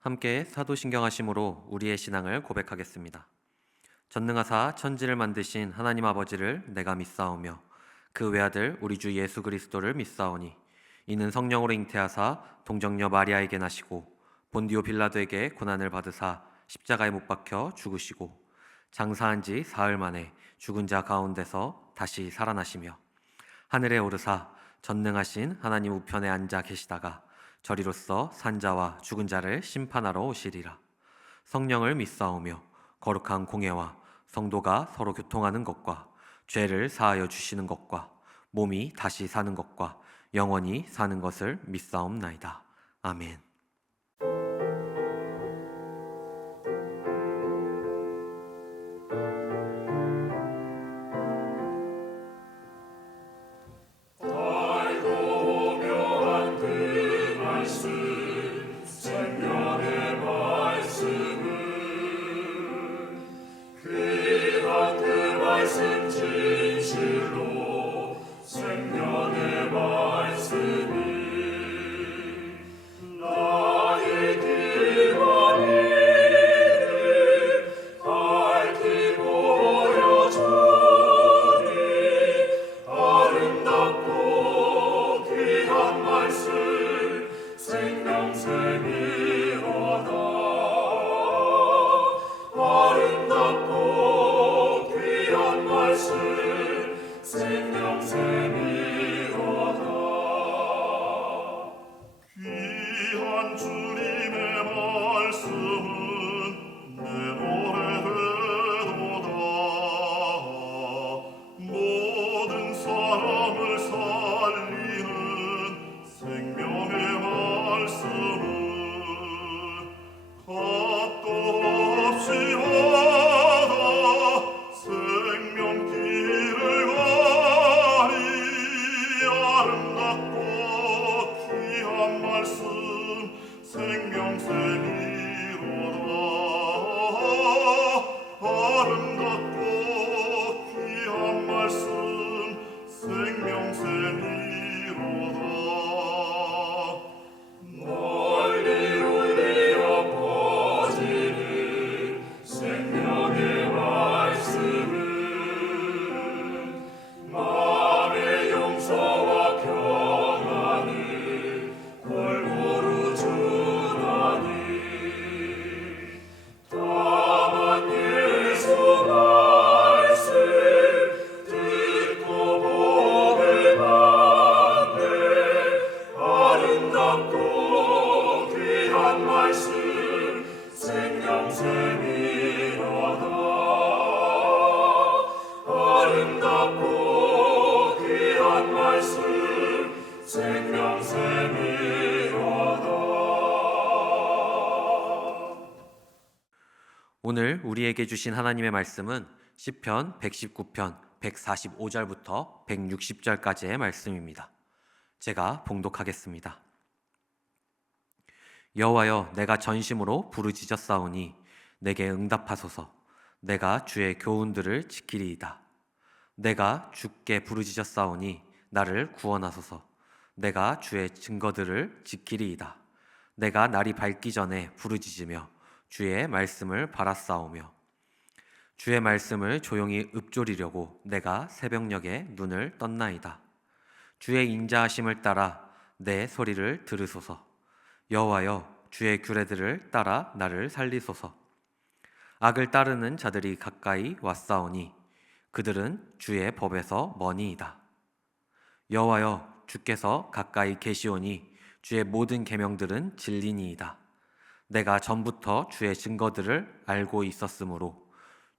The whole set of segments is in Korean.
함께 사도신경하심으로 우리의 신앙을 고백하겠습니다. 전능하사 천지를 만드신 하나님 아버지를 내가 믿사오며 그 외아들 우리 주 예수 그리스도를 믿사오니 이는 성령으로 잉태하사 동정녀 마리아에게 나시고 본디오 빌라도에게 고난을 받으사 십자가에 못 박혀 죽으시고 장사한 지 사흘 만에 죽은 자 가운데서 다시 살아나시며 하늘에 오르사 전능하신 하나님 우편에 앉아 계시다가 저리로서 산자와 죽은 자를 심판하러 오시리라. 성령을 믿사오며 거룩한 공예와 성도가 서로 교통하는 것과 죄를 사하여 주시는 것과 몸이 다시 사는 것과 영원히 사는 것을 믿사옵나이다. 아멘. 오늘 우리에게 주신 하나님의 말씀은 시편 119편 145절부터 160절까지의 말씀입니다. 제가 봉독하겠습니다. 여호와여, 내가 전심으로 부르짖었사오니 내게 응답하소서. 내가 주의 교훈들을 지키리이다. 내가 주께 부르짖었사오니 나를 구원하소서. 내가 주의 증거들을 지키리이다. 내가 날이 밝기 전에 부르짖으며 주의 말씀을 바라싸우며 주의 말씀을 조용히 읊조리려고 내가 새벽녘에 눈을 떴나이다. 주의 인자하심을 따라 내 소리를 들으소서. 여호와여, 주의 규례들을 따라 나를 살리소서. 악을 따르는 자들이 가까이 왔사오니 그들은 주의 법에서 머니이다. 여호와여, 주께서 가까이 계시오니 주의 모든 계명들은 진리니이다. 내가 전부터 주의 증거들을 알고 있었으므로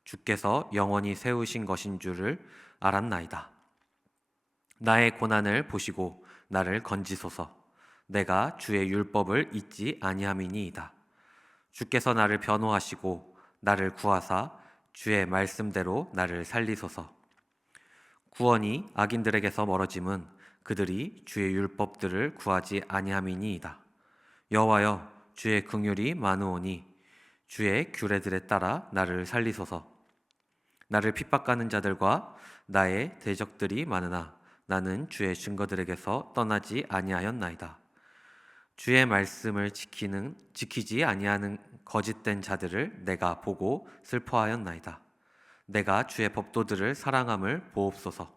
주께서 영원히 세우신 것인 줄을 알았나이다. 나의 고난을 보시고 나를 건지소서. 내가 주의 율법을 잊지 아니함이니이다. 주께서 나를 변호하시고 나를 구하사 주의 말씀대로 나를 살리소서. 구원이 악인들에게서 멀어짐은 그들이 주의 율법들을 구하지 아니함이니이다. 여호와여, 주의 긍휼이 많으오니 주의 규례들에 따라 나를 살리소서. 나를 핍박하는 자들과 나의 대적들이 많으나 나는 주의 증거들에게서 떠나지 아니하였나이다. 주의 말씀을 지키지 아니하는 거짓된 자들을 내가 보고 슬퍼하였나이다. 내가 주의 법도들을 사랑함을 보옵소서.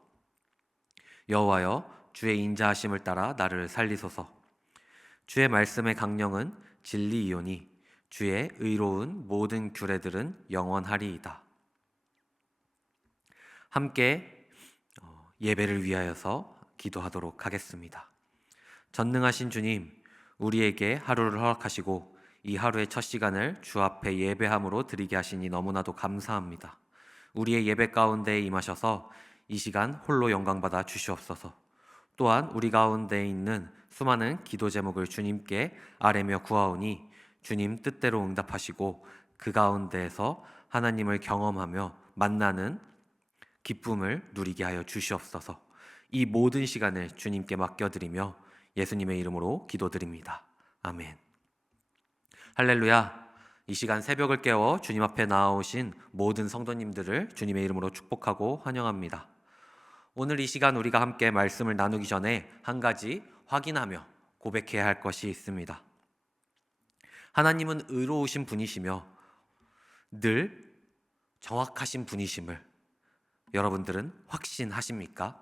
여호와여, 주의 인자하심을 따라 나를 살리소서. 주의 말씀의 강령은 진리이오니 주의 의로운 모든 규례들은 영원하리이다. 함께 예배를 위하여서 기도하도록 하겠습니다. 전능하신 주님, 우리에게 하루를 허락하시고 이 하루의 첫 시간을 주 앞에 예배함으로 드리게 하시니 너무나도 감사합니다. 우리의 예배 가운데 임하셔서 이 시간 홀로 영광받아 주시옵소서. 또한 우리 가운데 있는 수많은 기도 제목을 주님께 아뢰며 구하오니 주님 뜻대로 응답하시고 그 가운데에서 하나님을 경험하며 만나는 기쁨을 누리게 하여 주시옵소서. 이 모든 시간을 주님께 맡겨드리며 예수님의 이름으로 기도드립니다. 아멘. 할렐루야. 이 시간 새벽을 깨워 주님 앞에 나오신 모든 성도님들을 주님의 이름으로 축복하고 환영합니다. 오늘 이 시간 우리가 함께 말씀을 나누기 전에 한 가지 확인하며 고백해야 할 것이 있습니다. 하나님은 의로우신 분이시며 늘 정확하신 분이심을 여러분들은 확신하십니까?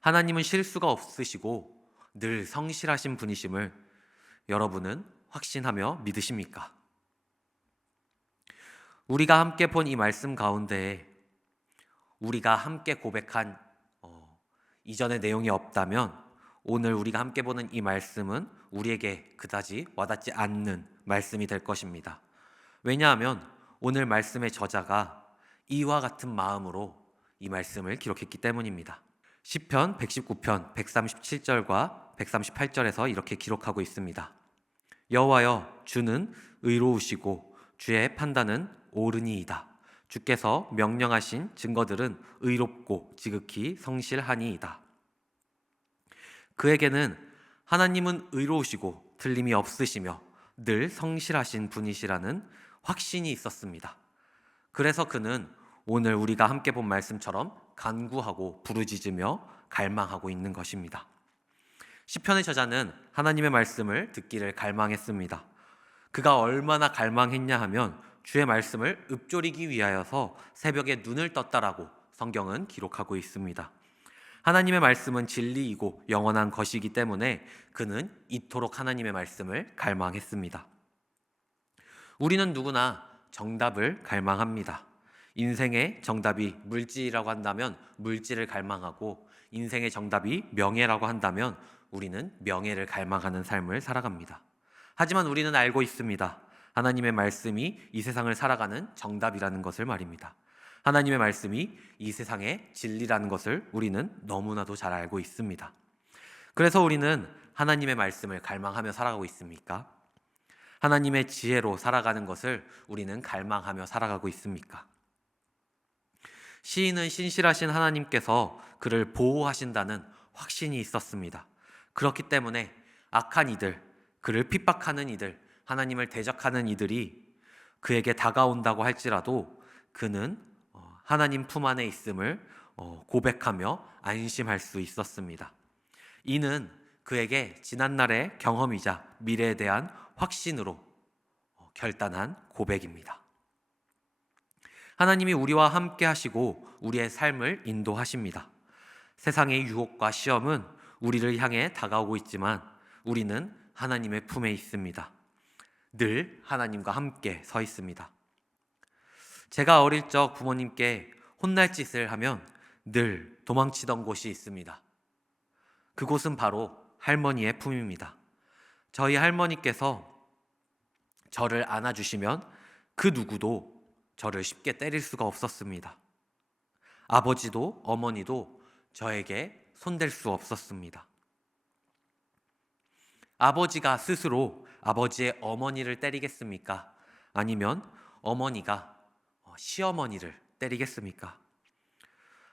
하나님은 실수가 없으시고 늘 성실하신 분이심을 여러분은 확신하며 믿으십니까? 우리가 함께 본 이 말씀 가운데 우리가 함께 고백한 이전의 내용이 없다면 오늘 우리가 함께 보는 이 말씀은 우리에게 그다지 와닿지 않는 말씀이 될 것입니다. 왜냐하면 오늘 말씀의 저자가 이와 같은 마음으로 이 말씀을 기록했기 때문입니다. 시편 119편 137절과 138절에서 이렇게 기록하고 있습니다. 여호와여, 주는 의로우시고 주의 판단은 옳으니이다. 주께서 명령하신 증거들은 의롭고 지극히 성실하니이다. 그에게는 하나님은 의로우시고 틀림이 없으시며 늘 성실하신 분이시라는 확신이 있었습니다. 그래서 그는 오늘 우리가 함께 본 말씀처럼 간구하고 부르짖으며 갈망하고 있는 것입니다. 시편의 저자는 하나님의 말씀을 듣기를 갈망했습니다. 그가 얼마나 갈망했냐 하면 주의 말씀을 읊조리기 위하여서 새벽에 눈을 떴다라고 성경은 기록하고 있습니다. 하나님의 말씀은 진리이고 영원한 것이기 때문에 그는 이토록 하나님의 말씀을 갈망했습니다. 우리는 누구나 정답을 갈망합니다. 인생의 정답이 물질이라고 한다면 물질을 갈망하고 인생의 정답이 명예라고 한다면 우리는 명예를 갈망하는 삶을 살아갑니다. 하지만 우리는 알고 있습니다. 하나님의 말씀이 이 세상을 살아가는 정답이라는 것을 말입니다. 하나님의 말씀이 이 세상의 진리라는 것을 우리는 너무나도 잘 알고 있습니다. 그래서 우리는 하나님의 말씀을 갈망하며 살아가고 있습니까? 하나님의 지혜로 살아가는 것을 우리는 갈망하며 살아가고 있습니까? 시인은 신실하신 하나님께서 그를 보호하신다는 확신이 있었습니다. 그렇기 때문에 악한 이들, 그를 핍박하는 이들, 하나님을 대적하는 이들이 그에게 다가온다고 할지라도 그는 하나님 품 안에 있음을 고백하며 안심할 수 있었습니다. 이는 그에게 지난날의 경험이자 미래에 대한 확신으로 결단한 고백입니다. 하나님이 우리와 함께 하시고 우리의 삶을 인도하십니다. 세상의 유혹과 시험은 우리를 향해 다가오고 있지만 우리는 하나님의 품에 있습니다. 늘 하나님과 함께 서 있습니다. 제가 어릴 적 부모님께 혼날 짓을 하면 늘 도망치던 곳이 있습니다. 그곳은 바로 할머니의 품입니다. 저희 할머니께서 저를 안아주시면 그 누구도 저를 쉽게 때릴 수가 없었습니다. 아버지도 어머니도 저에게 손댈 수 없었습니다. 아버지가 스스로 아버지의 어머니를 때리겠습니까? 아니면 어머니가 시어머니를 때리겠습니까?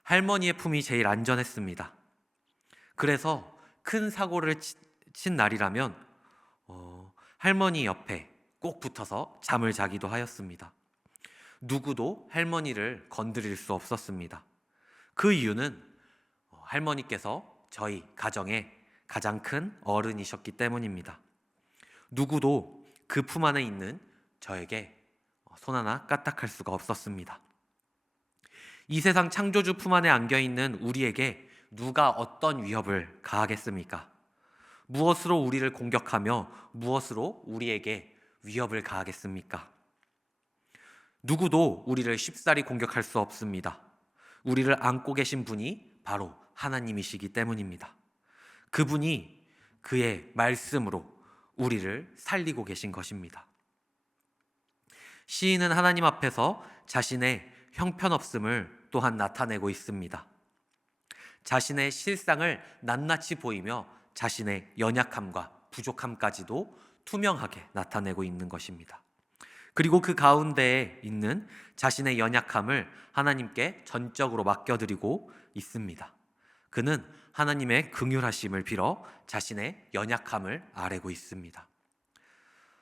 할머니의 품이 제일 안전했습니다. 그래서 큰 사고를 친 날이라면 할머니 옆에 꼭 붙어서 잠을 자기도 하였습니다. 누구도 할머니를 건드릴 수 없었습니다. 그 이유는 할머니께서 저희 가정의 가장 큰 어른이셨기 때문입니다. 누구도 그 품 안에 있는 저에게 손 하나 까딱할 수가 없었습니다. 이 세상 창조주 품 안에 안겨있는 우리에게 누가 어떤 위협을 가하겠습니까? 무엇으로 우리를 공격하며 무엇으로 우리에게 위협을 가하겠습니까? 누구도 우리를 쉽사리 공격할 수 없습니다. 우리를 안고 계신 분이 바로 하나님이시기 때문입니다. 그분이 그의 말씀으로 우리를 살리고 계신 것입니다. 시인은 하나님 앞에서 자신의 형편없음을 또한 나타내고 있습니다. 자신의 실상을 낱낱이 보이며 자신의 연약함과 부족함까지도 투명하게 나타내고 있는 것입니다. 그리고 그 가운데에 있는 자신의 연약함을 하나님께 전적으로 맡겨드리고 있습니다. 그는 하나님의 긍휼하심을 빌어 자신의 연약함을 아뢰고 있습니다.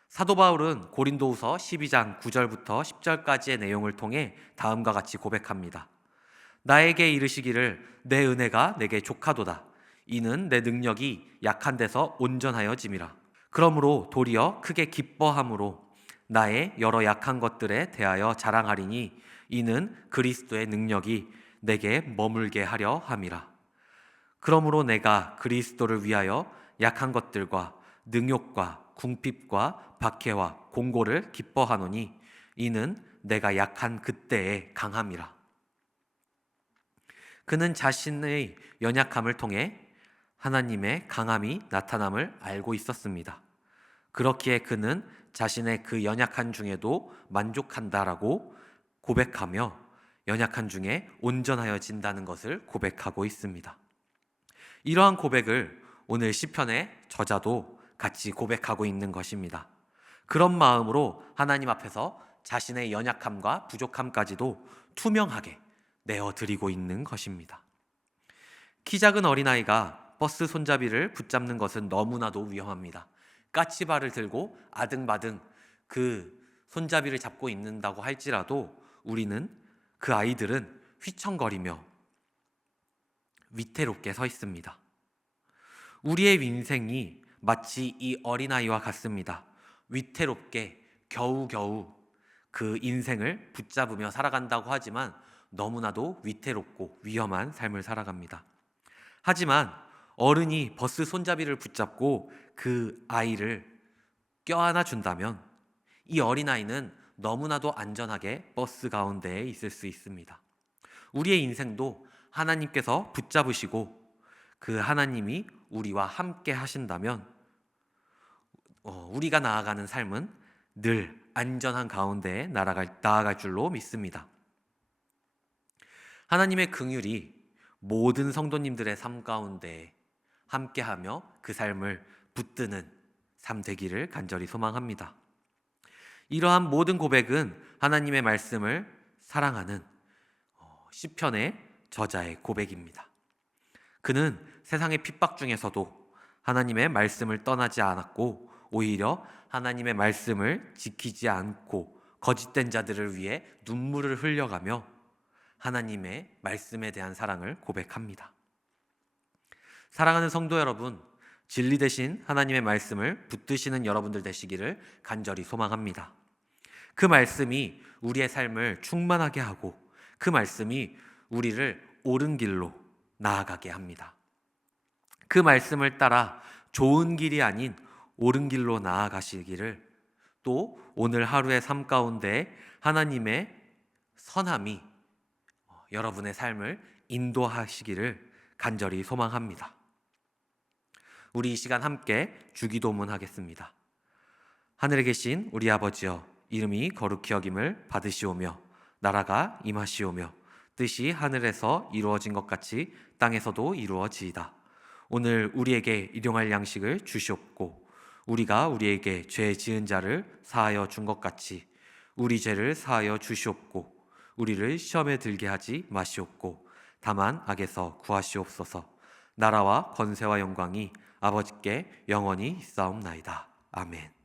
사도 바울은 고린도후서 12장 9절부터 10절까지의 내용을 통해 다음과 같이 고백합니다. 나에게 이르시기를 내 은혜가 내게 족하도다. 이는 내 능력이 약한 데서 온전하여짐이라. 그러므로 도리어 크게 기뻐함으로 나의 여러 약한 것들에 대하여 자랑하리니 이는 그리스도의 능력이 내게 머물게 하려 함이라. 그러므로 내가 그리스도를 위하여 약한 것들과 능욕과 궁핍과 박해와 공고를 기뻐하노니 이는 내가 약한 그때의 강함이라. 그는 자신의 연약함을 통해 하나님의 강함이 나타남을 알고 있었습니다. 그렇기에 그는 자신의 그 연약한 중에도 만족한다라고 고백하며 연약한 중에 온전하여진다는 것을 고백하고 있습니다. 이러한 고백을 오늘 시편의 저자도 같이 고백하고 있는 것입니다. 그런 마음으로 하나님 앞에서 자신의 연약함과 부족함까지도 투명하게 내어드리고 있는 것입니다. 키 작은 어린아이가 버스 손잡이를 붙잡는 것은 너무나도 위험합니다. 까치발을 들고 아등바등 그 손잡이를 잡고 있는다고 할지라도 우리는 그 아이들은 휘청거리며 위태롭게 서 있습니다. 우리의 인생이 마치 이 어린아이와 같습니다. 위태롭게 겨우겨우 그 인생을 붙잡으며 살아간다고 하지만 너무나도 위태롭고 위험한 삶을 살아갑니다. 하지만 어른이 버스 손잡이를 붙잡고 그 아이를 껴안아 준다면 이 어린아이는 너무나도 안전하게 버스 가운데에 있을 수 있습니다. 우리의 인생도 하나님께서 붙잡으시고 그 하나님이 우리와 함께 하신다면 우리가 나아가는 삶은 늘 안전한 가운데에 나아갈 줄로 믿습니다. 하나님의 긍휼이 모든 성도님들의 삶 가운데 함께하며 그 삶을 붙드는 삶 되기를 간절히 소망합니다. 이러한 모든 고백은 하나님의 말씀을 사랑하는 시편의 저자의 고백입니다. 그는 세상의 핍박 중에서도 하나님의 말씀을 떠나지 않았고 오히려 하나님의 말씀을 지키지 않고 거짓된 자들을 위해 눈물을 흘려가며 하나님의 말씀에 대한 사랑을 고백합니다. 사랑하는 성도 여러분, 진리 되신 하나님의 말씀을 붙드시는 여러분들 되시기를 간절히 소망합니다. 그 말씀이 우리의 삶을 충만하게 하고 그 말씀이 우리를 옳은 길로 나아가게 합니다. 그 말씀을 따라 좋은 길이 아닌 옳은 길로 나아가시기를, 또 오늘 하루의 삶 가운데 하나님의 선함이 여러분의 삶을 인도하시기를 간절히 소망합니다. 우리 이 시간 함께 주기도문 하겠습니다. 하늘에 계신 우리 아버지여, 이름이 거룩히 여김을 받으시오며 나라가 임하시오며 뜻이 하늘에서 이루어진 것 같이 땅에서도 이루어지이다. 오늘 우리에게 일용할 양식을 주시옵고 우리가 우리에게 죄 지은 자를 사하여 준 것 같이 우리 죄를 사하여 주시옵고 우리를 시험에 들게 하지 마시옵고 다만 악에서 구하시옵소서. 나라와 권세와 영광이 아버지께 영원히 있사옵나이다. 아멘.